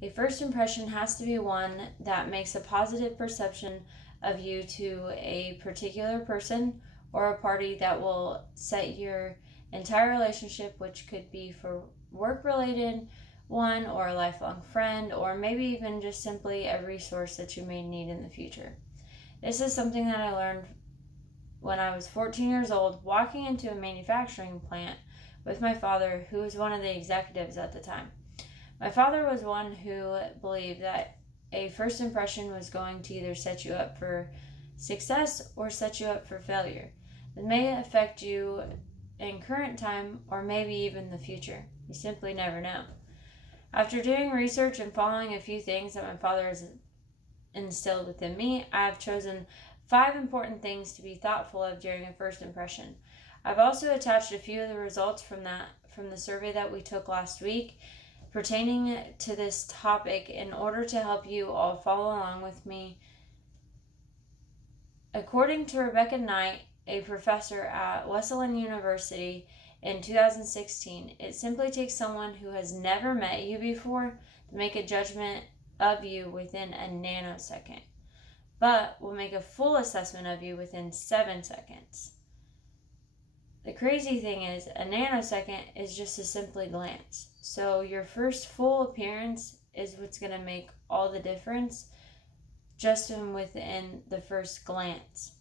A first impression has to be one that makes a positive perception of you to a particular person or a party that will set your entire relationship, which could be for work related one or a lifelong friend, or maybe even just simply a resource that you may need in the future. This is something that I learned when I was 14 years old, walking into a manufacturing plant with my father, who was one of the executives at the time. My father was one who believed that a first impression was going to either set you up for success or set you up for failure. It may affect you in current time or maybe even the future. You simply never know. After doing research and following a few things that my father has instilled within me, I have chosen 5 important things to be thoughtful of during a first impression. I've also attached a few of the results from the survey that we took last week pertaining to this topic in order to help you all follow along with me. According to Rebecca Knight, a professor at Wesleyan University in 2016, it simply takes someone who has never met you before to make a judgment of you within a nanosecond, but will make a full assessment of you within 7 seconds. The crazy thing is, a nanosecond is just a simply glance. So your first full appearance is what's going to make all the difference just within the first glance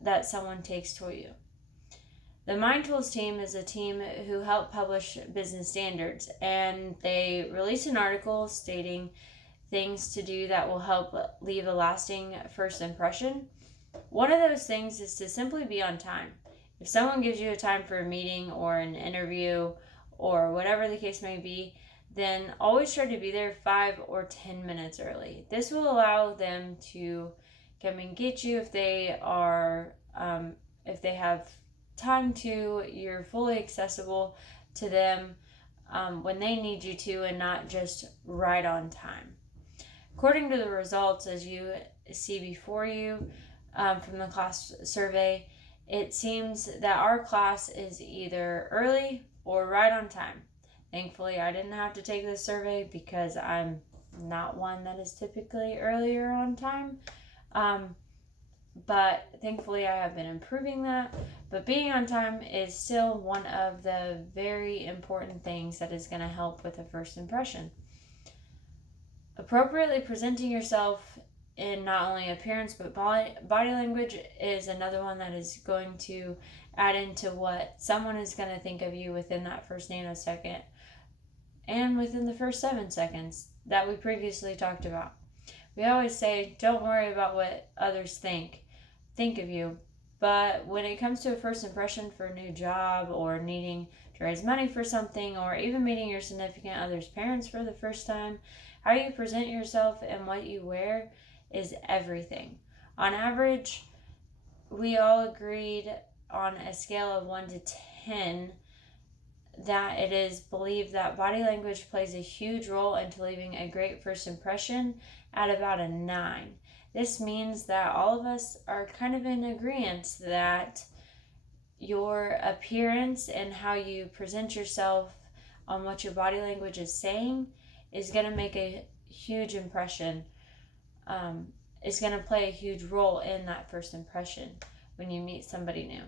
that someone takes toward you. The Mind Tools team is a team who help publish business standards, and they release an article stating things to do that will help leave a lasting first impression. One of those things is to simply be on time. If someone gives you a time for a meeting or an interview or whatever the case may be, then always try to be there 5 or 10 minutes early. This will allow them to come and get you if they have time to. You're fully accessible to them when they need you to, and not just right on time. According to the results, as you see before you from the class survey, it seems that our class is either early or right on time. Thankfully, I didn't have to take this survey because I'm not one that is typically earlier on time. But thankfully, I have been improving that. But being on time is still one of the very important things that is going to help with a first impression. Appropriately presenting yourself in not only appearance but body language is another one that is going to add into what someone is going to think of you within that first nanosecond and within the first 7 seconds that we previously talked about. We always say, don't worry about what others think of you, but when it comes to a first impression for a new job or needing to raise money for something, or even meeting your significant other's parents for the first time, how you present yourself and what you wear is everything. On average, we all agreed on a scale of 1 to 10 that it is believed that body language plays a huge role into leaving a great first impression at about a 9. This means that all of us are kind of in agreement that your appearance and how you present yourself on what your body language is saying is going to make a huge impression, is going to play a huge role in that first impression when you meet somebody new.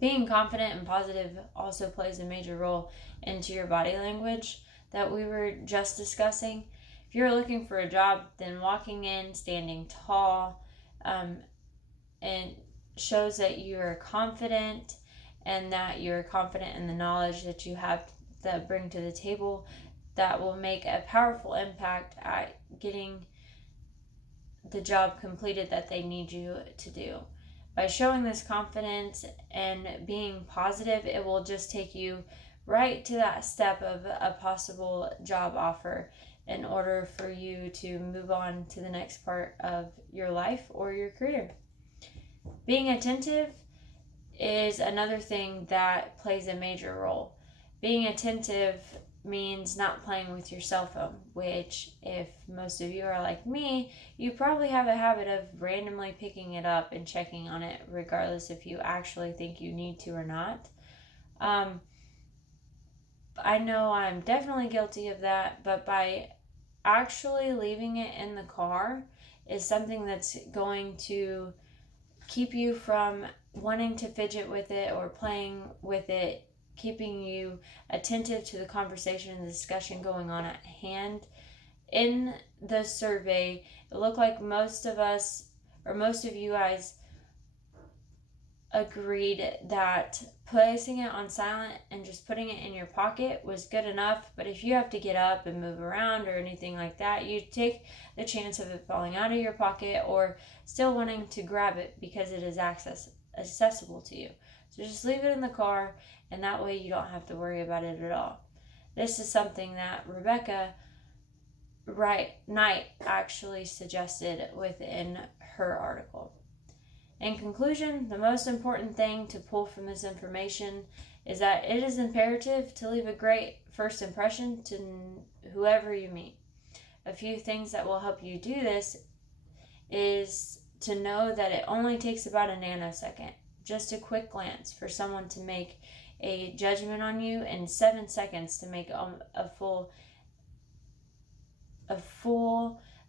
Being confident and positive also plays a major role into your body language that we were just discussing. If you're looking for a job, then walking in, standing tall, and shows that you are confident and that you're confident in the knowledge that you have that bring to the table, that will make a powerful impact at getting the job completed that they need you to do. By showing this confidence and being positive, it will just take you right to that step of a possible job offer in order for you to move on to the next part of your life or your career. Being attentive is another thing that plays a major role. Being attentive means not playing with your cell phone, which, if most of you are like me, you probably have a habit of randomly picking it up and checking on it, regardless if you actually think you need to or not. I know I'm definitely guilty of that, but by actually leaving it in the car is something that's going to keep you from wanting to fidget with it or playing with it, keeping you attentive to the conversation and the discussion going on at hand. In the survey, it looked like most of us, or most of you guys, agreed that placing it on silent and just putting it in your pocket was good enough. But if you have to get up and move around or anything like that, you take the chance of it falling out of your pocket or still wanting to grab it because it is accessible to you. So just leave it in the car, and that way you don't have to worry about it at all. This is something that Rebecca Knight actually suggested within her article. In conclusion, the most important thing to pull from this information is that it is imperative to leave a great first impression to whoever you meet. A few things that will help you do this is to know that it only takes about a nanosecond, just a quick glance, for someone to make a judgment on you, and 7 seconds to make a full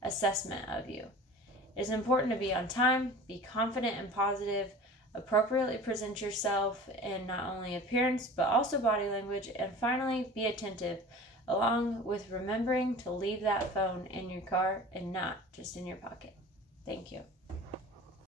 assessment of you. It's important to be on time, be confident and positive, appropriately present yourself in not only appearance but also body language, and finally, be attentive, along with remembering to leave that phone in your car and not just in your pocket. Thank you.